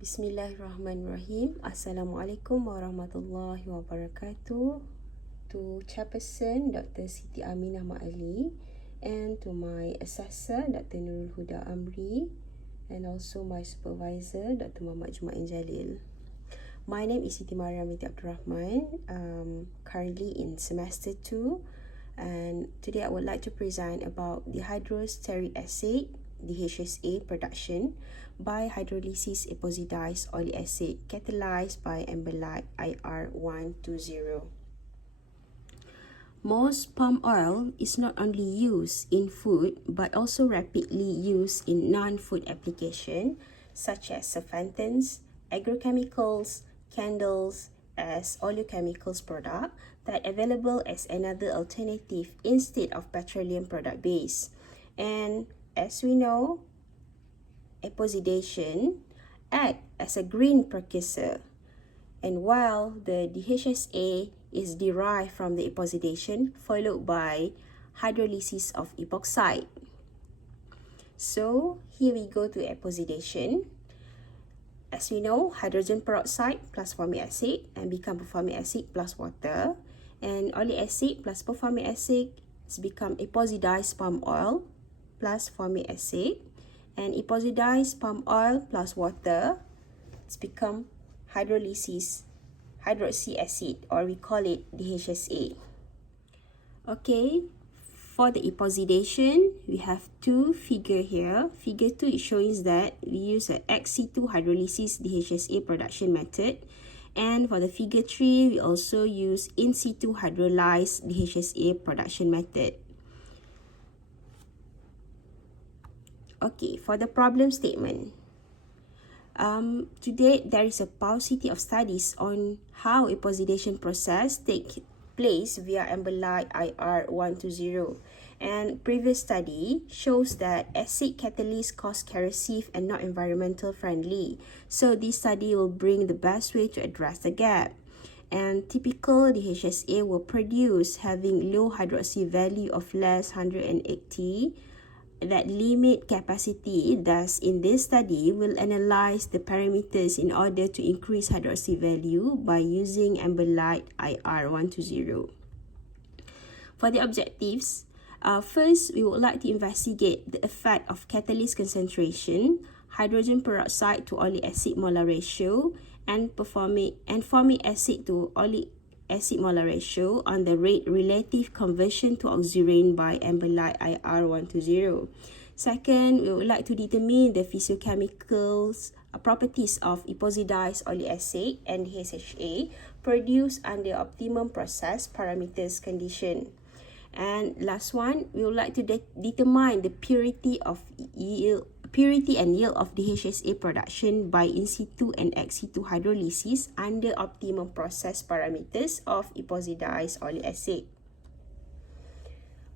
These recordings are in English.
Bismillahirrahmanirrahim. Assalamualaikum warahmatullahi wabarakatuh. To Chairperson Dr. Siti Aminah Ma'ali and to my assessor Dr. Nurul Huda Amri and also my supervisor Dr. Muhammad Jumain Jalil. My name is Siti Mariam binti Abdul Rahman, currently in semester 2, and today I would like to present about the hydrostearic acid DHSA production by hydrolysis epoxidized oleic acid catalyzed by Amberlite IR 120. Most palm oil is not only used in food but also rapidly used in non-food application such as surfactants, agrochemicals, candles, as oleochemicals product that available as another alternative instead of petroleum product base. And as we know, epoxidation acts as a green precursor, and while the DHSA is derived from the epoxidation followed by hydrolysis of epoxide. So here we go to epoxidation. As we know, hydrogen peroxide plus formic acid and become performic acid plus water, and oleic acid plus performic acid has become epoxidized palm oil plus formic acid, and epoxidized palm oil plus water, it's become hydrolysis, hydroxy acid, or we call it DHSA. Okay, for the epoxidation, we have two figures here. Figure 2 is showing that we use an ex situ hydrolysis DHSA production method, and for the figure 3, we also use in situ hydrolyzed DHSA production method. Okay, for the problem statement. Today, there is a paucity of studies on how epoxidation process take place via Amberlite IR 120. And previous study shows that acid catalyst cost corrosive and not environmental friendly. So this study will bring the best way to address the gap. And typical DHSA will produce having low hydroxy value of less 180 that limit capacity. Thus, in this study, we'll analyze the parameters in order to increase hydroxy value by using Amberlite IR 120. For the objectives, first, we would like to investigate the effect of catalyst concentration, hydrogen peroxide to oleic acid molar ratio, and formic acid to oleic acid molar ratio on the rate relative conversion to oxirane by Amberlite IR 120. Second, we would like to determine the physiochemical properties of epoxidized oleic acid and DHSA produced under optimum process parameters condition. And last one, we would like to determine the purity and yield of DHSA production by in situ and ex situ hydrolysis under optimum process parameters of epoxidized oleic acid.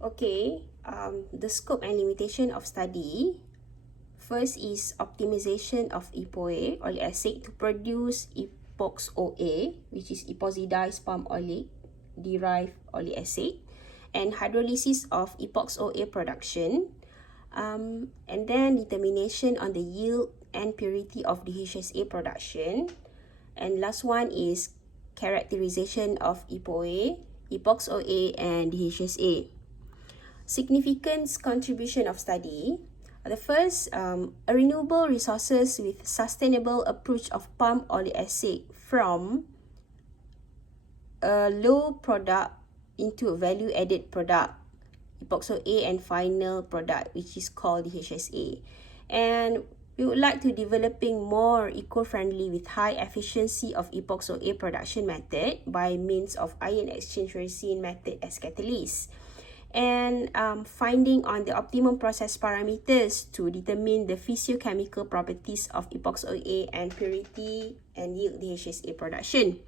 Okay, the scope and limitation of study. First is optimization of EPOA, oleic acid, to produce Epox-OA, which is epoxidized palm oleic derived oleic acid, and hydrolysis of Epox-OA production. And then determination on the yield and purity of DHSA production. And last one is characterization of EPOA, Epox-OA, and DHSA. Significance contribution of study. The first, a renewable resources with sustainable approach of palm oleic acid from a low product into a value-added product, Epox-OA, and final product, which is called DHSA. And we would like to developing more eco-friendly with high efficiency of Epox-OA production method by means of ion exchange resin method as catalyst. And finding on the optimum process parameters to determine the physiochemical properties of Epox-OA and purity and yield DHSA production.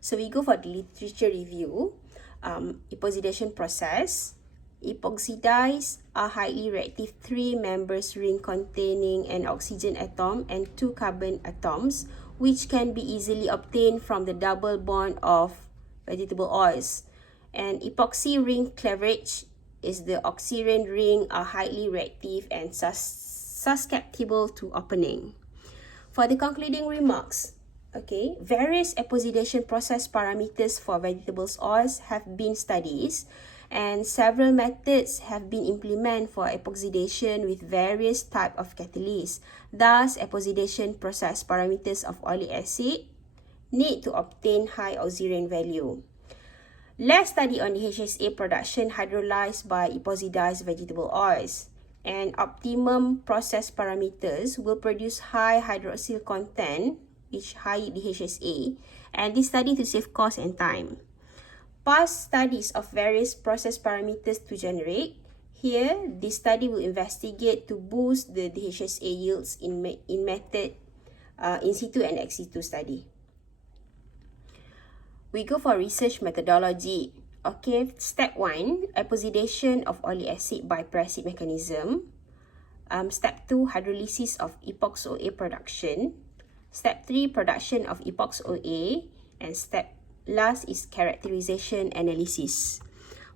So we go for the literature review. Epoxidation process. Epoxidized are highly reactive 3-members ring containing an oxygen atom and 2 carbon atoms, which can be easily obtained from the double bond of vegetable oils. And epoxy ring cleavage is the oxirane ring are highly reactive and susceptible to opening. For the concluding remarks, okay, various epoxidation process parameters for vegetables oils have been studied, and several methods have been implemented for epoxidation with various types of catalysts. Thus, epoxidation process parameters of oleic acid need to obtain high oxirane value. Let's study on DHSA production hydrolyzed by epoxidized vegetable oils. And optimum process parameters will produce high hydroxyl content, which high DHSA, and this study to save cost and time. Past studies of various process parameters to generate. Here, this study will investigate to boost the DHSA yields in method in situ and ex situ study. We go for research methodology. Okay, step 1, epoxidation of oleic acid by precip mechanism. Step 2, hydrolysis of epox OA production. Step 3, production of epox OA. And step last is characterization analysis.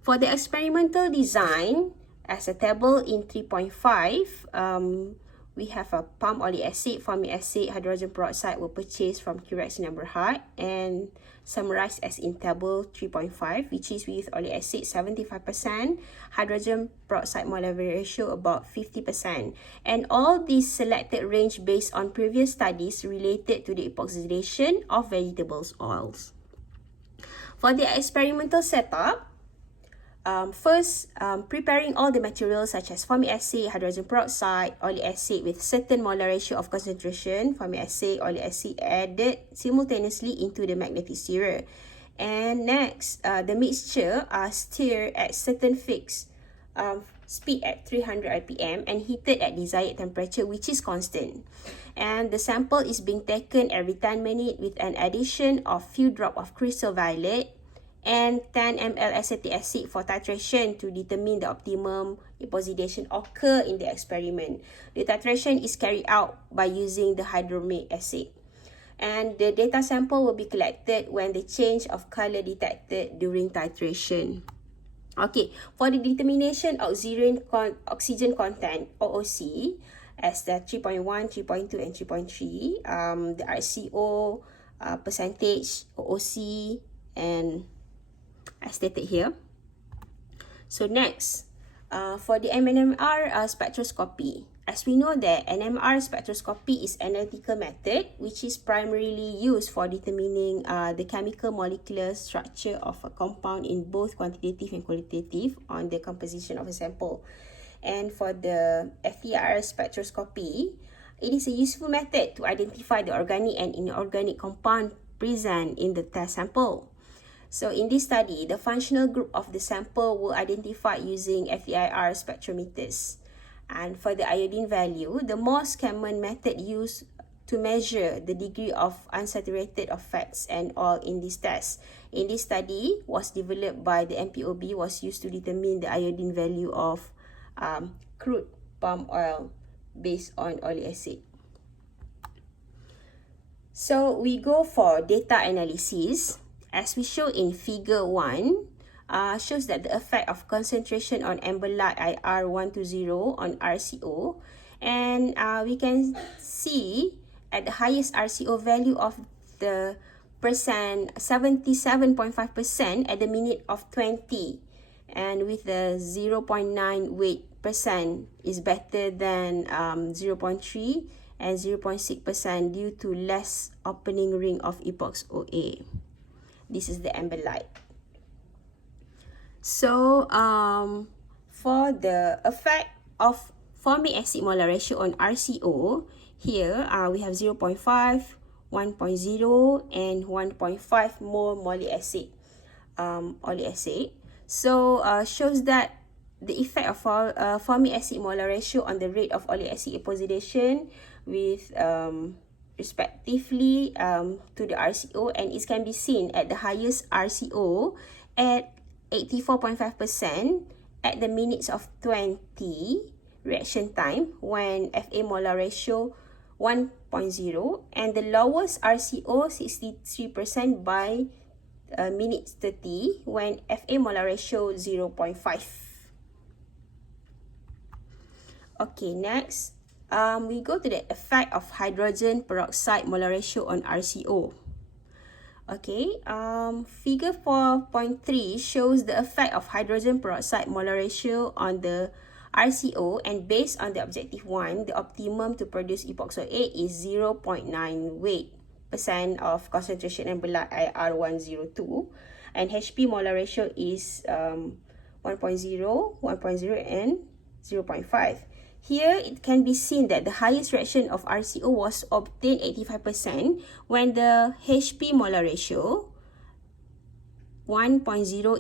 For the experimental design, as a table in 3.5, we have a palm oleic acid, formic acid, hydrogen peroxide were purchased from Curex and Amberlite and summarized as in table 3.5, which is with oleic acid 75%, hydrogen peroxide molar ratio about 50%. And all these selected range based on previous studies related to the epoxidation of vegetables oils. For the experimental setup, first, preparing all the materials such as formic acid, hydrogen peroxide, oleic acid with certain molar ratio of concentration, formic acid, oleic acid added simultaneously into the magnetic stirrer. And next, the mixture are stirred at certain fixed speed at 300 rpm and heated at desired temperature, which is constant. And the sample is being taken every 10 minutes with an addition of few drops of crystal violet and 10 ml acetic acid for titration to determine the optimum epoxidation occur in the experiment. The titration is carried out by using the hydromic acid. And the data sample will be collected when the change of color detected during titration. Okay, for the determination of oxygen content, OOC, as the 3.1, 3.2, and 3.3, the RCO percentage, OOC, and as stated here. So next, for the NMR spectroscopy. As we know that NMR spectroscopy is analytical method which is primarily used for determining the chemical molecular structure of a compound in both quantitative and qualitative on the composition of a sample. And for the FER spectroscopy, it is a useful method to identify the organic and inorganic compound present in the test sample. So in this study, the functional group of the sample were identified using FEIR spectrometers. And for the iodine value, the most common method used to measure the degree of unsaturated of fats and oil in this test. In this study, was developed by the MPOB, was used to determine the iodine value of crude palm oil based on oleic acid. So we go for data analysis. As we show in figure 1, shows that the effect of concentration on Amberlite IR 120 on RCO. And we can see at the highest RCO value of the percent, 77.5% at the minute of 20. And with the 0.9 weight percent is better than 0.3 and 0.6% due to less opening ring of epox OA. This is the Amberlite. So, for the effect of formic acid molar ratio on RCO, here we have 0.5, 1.0, and 1.5 mole oleic acid. So, shows that the effect of formic acid molar ratio on the rate of oleic acid epoxidation with respectively to the RCO, and it can be seen at the highest RCO at 84.5% at the minutes of 20 reaction time when FA molar ratio 1.0 and the lowest RCO 63% by minutes 30 when FA molar ratio 0.5. Okay, next, we go to the effect of hydrogen peroxide molar ratio on RCO. Okay, figure 4.3 shows the effect of hydrogen peroxide molar ratio on the RCO, and based on the objective 1, the optimum to produce epoxy OA is 0.9 weight% of concentration Amberlite IR 102, and HP molar ratio is 1.0, 1.0 and 0.5. Here, it can be seen that the highest reaction of RCO was obtained 85% when the HP molar ratio 1.0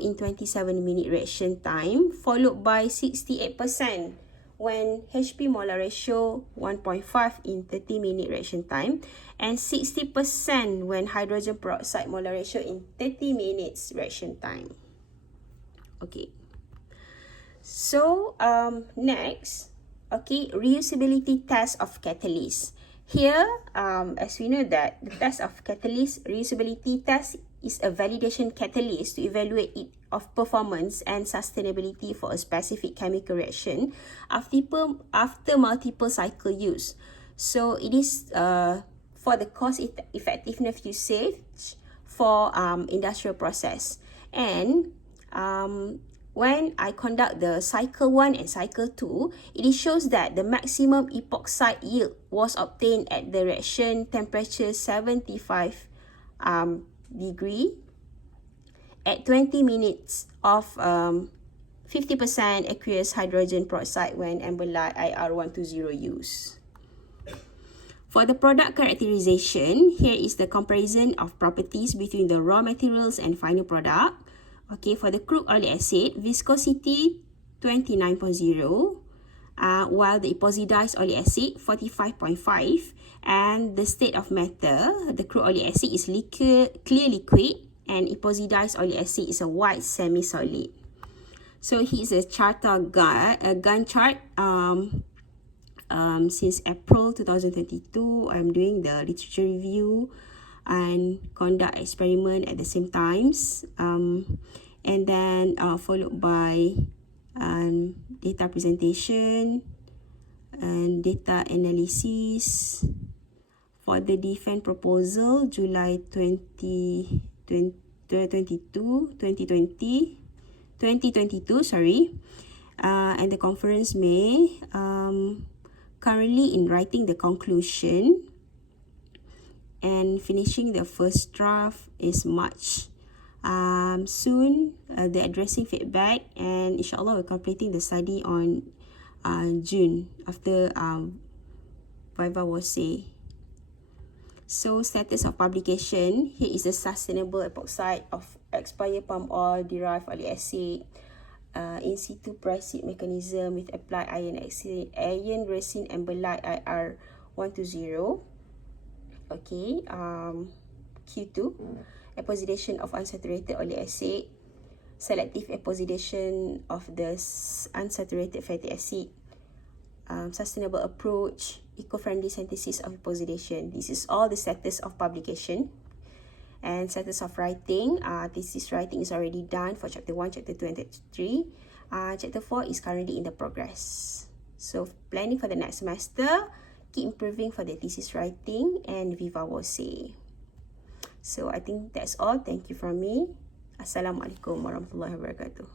in 27-minute reaction time, followed by 68% when HP molar ratio 1.5 in 30-minute reaction time, and 60% when hydrogen peroxide molar ratio in 30 minutes reaction time. Okay. So, next, okay, reusability test of catalyst. Here, as we know that the test of catalyst, reusability test is a validation catalyst to evaluate it of performance and sustainability for a specific chemical reaction after multiple cycle use. So it is for the cost effectiveness usage for industrial process. And when I conduct the cycle 1 and cycle 2, it shows that the maximum epoxide yield was obtained at the reaction temperature 75 degree at 20 minutes of 50% aqueous hydrogen peroxide when Amberlite IR 120 used. For the product characterization, here is the comparison of properties between the raw materials and final product. Okay, for the crude oleic acid, viscosity 29.0, while the epoxidized oleic acid 45.5, and the state of matter, the crude oleic acid is clear liquid, and epoxidized oleic acid is a white semi-solid. So here's a Gantt chart. Since April 2022, I'm doing the literature review and conduct experiment at the same times, and then followed by data presentation and data analysis. For the defense proposal, July 2022, sorry, and the conference May. Currently in writing the conclusion, and finishing the first draft is March. Soon, the addressing feedback, and inshallah we're completing the study on June after Viva was say. So status of publication, here is the sustainable epoxide of expired palm oil derived oleic acid, in situ pricing mechanism with applied iron resin Amberlite IR 120. Okay, Q2, epoxidation of unsaturated oleic acid, selective epoxidation of the unsaturated fatty acid, sustainable approach, eco-friendly synthesis of epoxidation. This is all the status of publication. And status of writing, thesis writing is already done for chapter 1, chapter 2, and chapter 3. Chapter 4 is currently in the progress. So planning for the next semester, keep improving for the thesis writing, and Viva will say. So I think that's all. Thank you from me. Assalamualaikum warahmatullahi wabarakatuh.